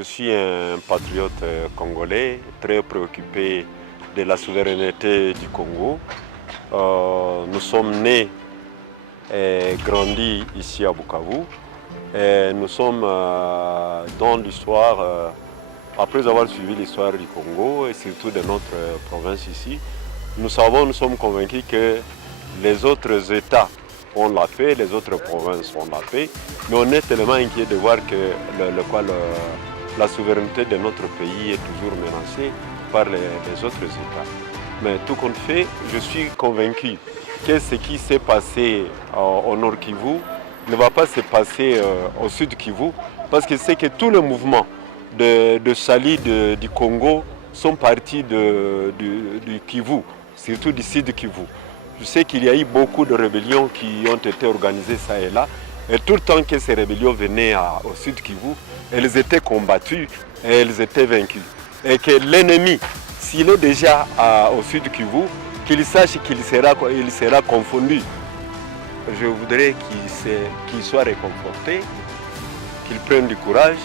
Je suis un patriote congolais, très préoccupé de la souveraineté du Congo. Nous sommes nés et grandis ici à Bukavu. Et nous sommes dans l'histoire, après avoir suivi l'histoire du Congo et surtout de notre province ici, nous sommes convaincus que les autres États ont la paix, les autres provinces ont la paix, mais on est tellement inquiet de voir que la souveraineté de notre pays est toujours menacée par les autres États. Mais tout compte fait, je suis convaincu que ce qui s'est passé au Nord Kivu ne va pas se passer au Sud Kivu, parce que c'est que tout le mouvement de salut du Congo sont partis du Kivu, surtout du Sud Kivu. Je sais qu'il y a eu beaucoup de rébellions qui ont été organisées ça et là, et tout le temps que ces rébellions venaient au Sud Kivu, elles étaient combattues et elles étaient vaincues. Et que l'ennemi, s'il est déjà au Sud Kivu, qu'il sache qu'il sera confondu. Je voudrais qu'il soit réconforté, qu'il prenne du courage.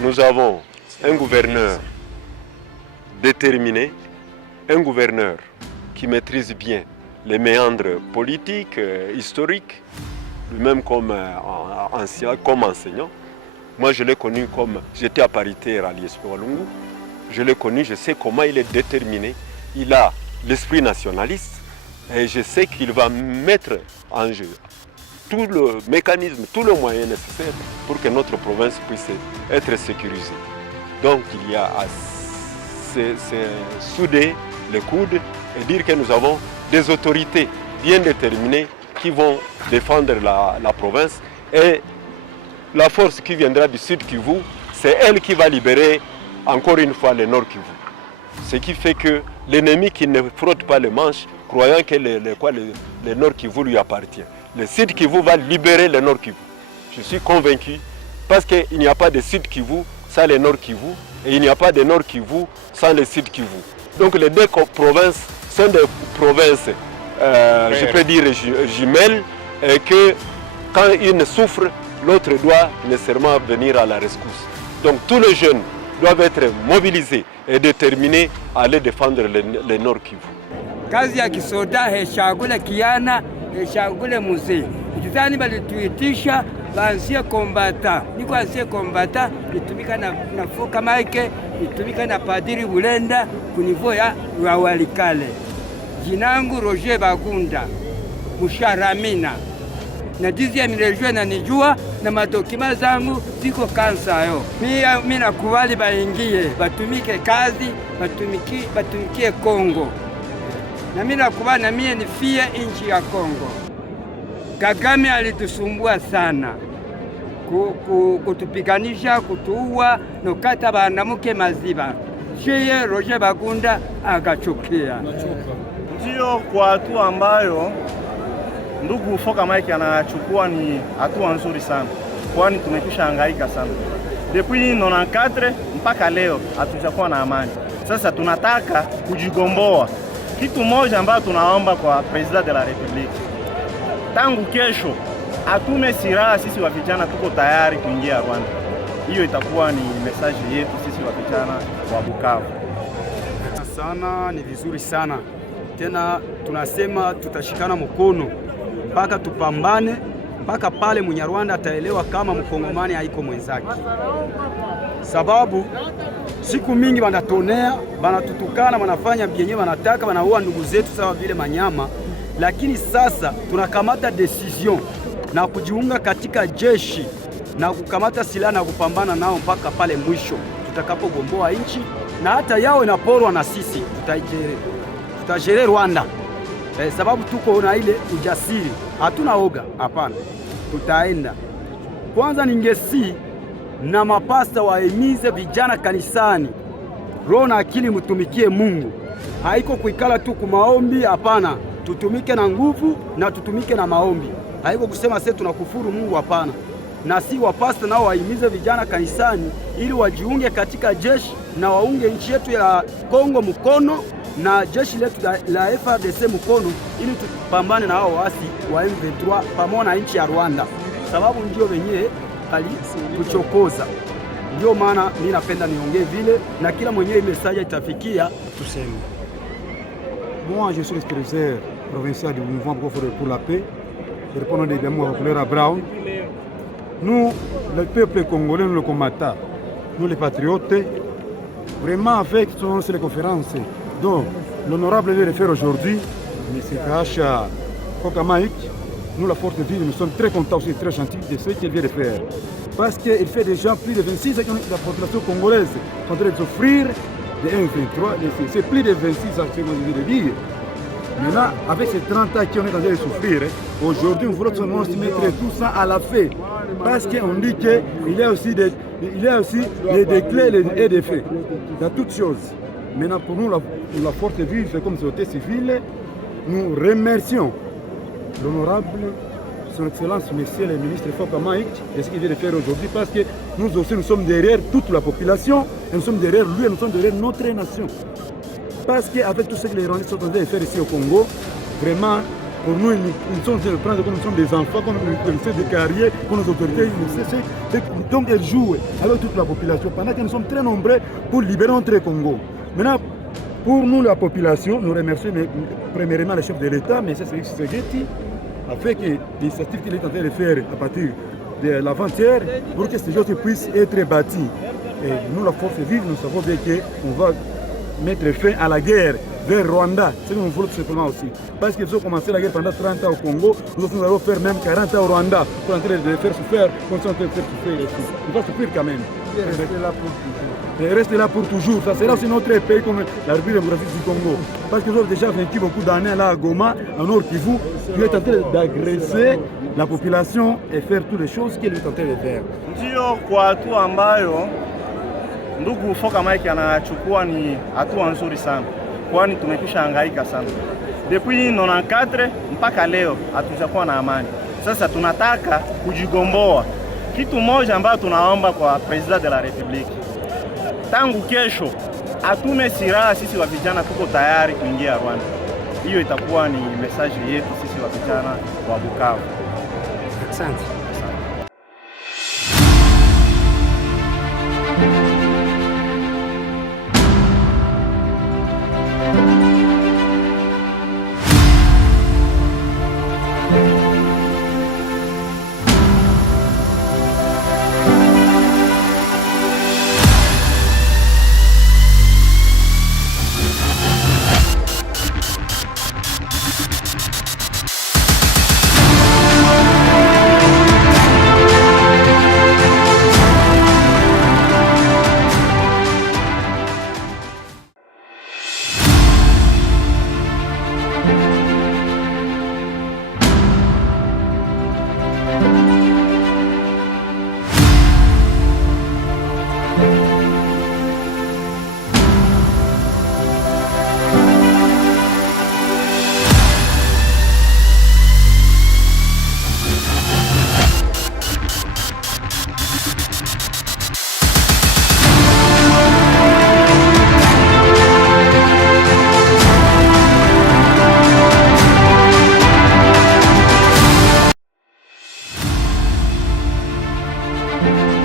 Nous avons un gouverneur déterminé, un gouverneur qui maîtrise bien les méandres politiques, historiques, lui-même comme enseignant. Moi, je l'ai connu comme, j'étais à paritaire à l'ISP Walungu. Je l'ai connu, je sais comment il est déterminé. Il a l'esprit nationaliste et je sais qu'il va mettre en jeu tout le mécanisme, tout le moyen nécessaire pour que notre province puisse être sécurisée. Donc, il y a à souder les coudes et dire que nous avons des autorités bien déterminées qui vont défendre la province, et la force qui viendra du Sud Kivu, c'est elle qui va libérer encore une fois le Nord Kivu. Ce qui fait que l'ennemi qui ne frotte pas les manches, croyant que le Nord Kivu lui appartient. Le Sud Kivu va libérer le Nord Kivu. Je suis convaincu, parce qu'il n'y a pas de Sud Kivu sans le Nord Kivu, et il n'y a pas de Nord Kivu sans le Sud Kivu. Donc les deux provinces sont des provinces, je peux dire jumelles, et que quand une souffre, l'autre doit nécessairement venir à la rescousse. Donc tous les jeunes doivent être mobilisés et déterminés à aller défendre le Nord Kivu. Kazi ya kisoda heshagule kiana, heshagule muzee. Ikizani balituitisha baanzie kombata. Niko anzie kombata, nitumika na Foka Mike, nitumika na Padiri Bulenda kunivo ya Walikale. Jinangu Roger Bagunda, Musharamina. Na dizième région nanijua na madokima zangu ziko kansa yo. Mimi nakubali baingie, batumike kazi, batumikie Kongo. Na mimi nakubali na mimi nifie nchi ya Kongo. Kagame alitusumbua sana. Kutupiganisha, kutuua, nokata banamuke maziba. Sheye Roger Bagunda akachukia. Ndio kwa hatua ambayo ndugu Foka Mike anachukua ni hatua nzuri sana, kwani tumekwisha hangaika sana. Depuis 94 mpaka leo hatujakuwa na amani. Sasa tunataka kujigomboa. Kitu moja ambacho tunaomba kwa President de la Republique, tangu kesho atume silaha, sisi wa vijana tuko tayari kuingia Rwanda. Hiyo itakuwa ni message yetu sisi wa vijana wa Bukavu. Sana ni vizuri sana. Tena tunasema tutashikana mkono mpaka tupambane, mpaka pale Munyarwanda ataelewa kama Mkongomani haiko mwenzake. Sababu siku mingi wanatonea, wanatutukana, wanafanya bienye wanataka, wanaua ndugu zetu sawa vile manyama, lakini sasa tunakamata decision na kujiunga katika jeshi na kukamata silaha na kupambana nao mpaka pale mwisho tutakapogomboa nchi, na hata yao inaporwa na sisi tutajere Rwanda. Sababu tuko na ile ujasiri, hatuna oga, hapana, tutaenda. Kwanza ningesi na mapasta waimize vijana kanisani, roho na akili mtumikie Mungu. Haiko kuikala tu kumaombi, hapana, tutumike na nguvu na tutumike na maombi. Haiko kusema sasa tunakufuru Mungu, hapana. Na si wapasta nao waimize vijana kanisani ili wajiunge katika jeshi na waunge nchi yetu ya Kongo mkono na jeshi letu la FARDC mkono, ili tupambane na hao waasi wa M23 pamoja na nchi ya Rwanda, sababu ndio wenyewe kuchokoza. Ndio maana mimi napenda niongee vile na kila mwenyewe message itafikia tuseme. Moi, je suis le secrétaire provincial du mouvement pour la paix. Je réponds des démons populaires à Brown. Nous, le peuple congolais, nous le combattants, nous les patriotes, vraiment avec ces conférences dont l'honorable vient de faire aujourd'hui, M. Kacha Kokamaïk, nous la force vive, nous sommes très contents aussi, très gentils de ce qu'il vient de faire. Parce qu'il fait déjà plus de 26 ans que la population congolaise est en train de souffrir de 1,23, c'est plus de 26 ans que vous venez de dire. Maintenant, avec ces 30 ans qu'on est en train de souffrir, aujourd'hui, nous voulons seulement se mettre tout ça à la fin. Parce qu'on dit qu'il y a aussi des clés et des faits dans toutes choses. Maintenant, pour nous, la force vive, comme société civile, nous remercions l'honorable, son Excellence, Monsieur le ministre Fokamaïk, de ce qu'il vient de faire aujourd'hui, parce que nous aussi, nous sommes derrière toute la population, et nous sommes derrière lui, et nous sommes derrière notre nation. Parce qu'avec tout ce que les Rwandais sont en train de faire ici au Congo, vraiment, pour nous, ils sont en train de prendre comme nous sommes des enfants, comme nous sommes des carrières, comme nos autorités, donc elles jouent avec toute la population, pendant que nous sommes très nombreux pour libérer notre Congo. Maintenant, pour nous, la population, nous remercions premièrement le chef de l'État, M. Tshisekedi, avec l'initiative qu'il est en train de faire à partir de l'avant-hier, pour que ces choses puissent être bâties. Et nous, la force vive, nous savons bien qu'on va mettre fin à la guerre vers Rwanda. C'est ce que nous voulons tout simplement aussi. Parce qu'ils ont commencé la guerre pendant 30 ans au Congo, nous allons faire même 40 ans au Rwanda pour en train de faire souffrir, comme ça on peut faire souffrir ici. On va souffrir quand même. Et rester là pour toujours. Ça sera aussi notre pays comme la République démocratique du Congo. Parce qu'ils ont déjà vécu beaucoup d'années là à Goma, en Nord Kivu, qui est en train d'agresser la population et faire toutes les choses qu'il est en train de faire. Ndio kwa hatua ambayo ndugu Fokamaïk anachukua ni hatua nzuri sana, kwani tumekwisha hangaika sana depuis 94 mpaka leo hatujakuwa na amani. Sasa tunataka kujigomboa. Kitu moja ambayo tunaomba kwa President de la Republique, tangu kesho atume silaha, sisi wa vijana tuko tayari kuingia Rwanda. Hiyo itakuwa ni message yetu sisi wa vijana wa Bukavu. Asante. Thank you.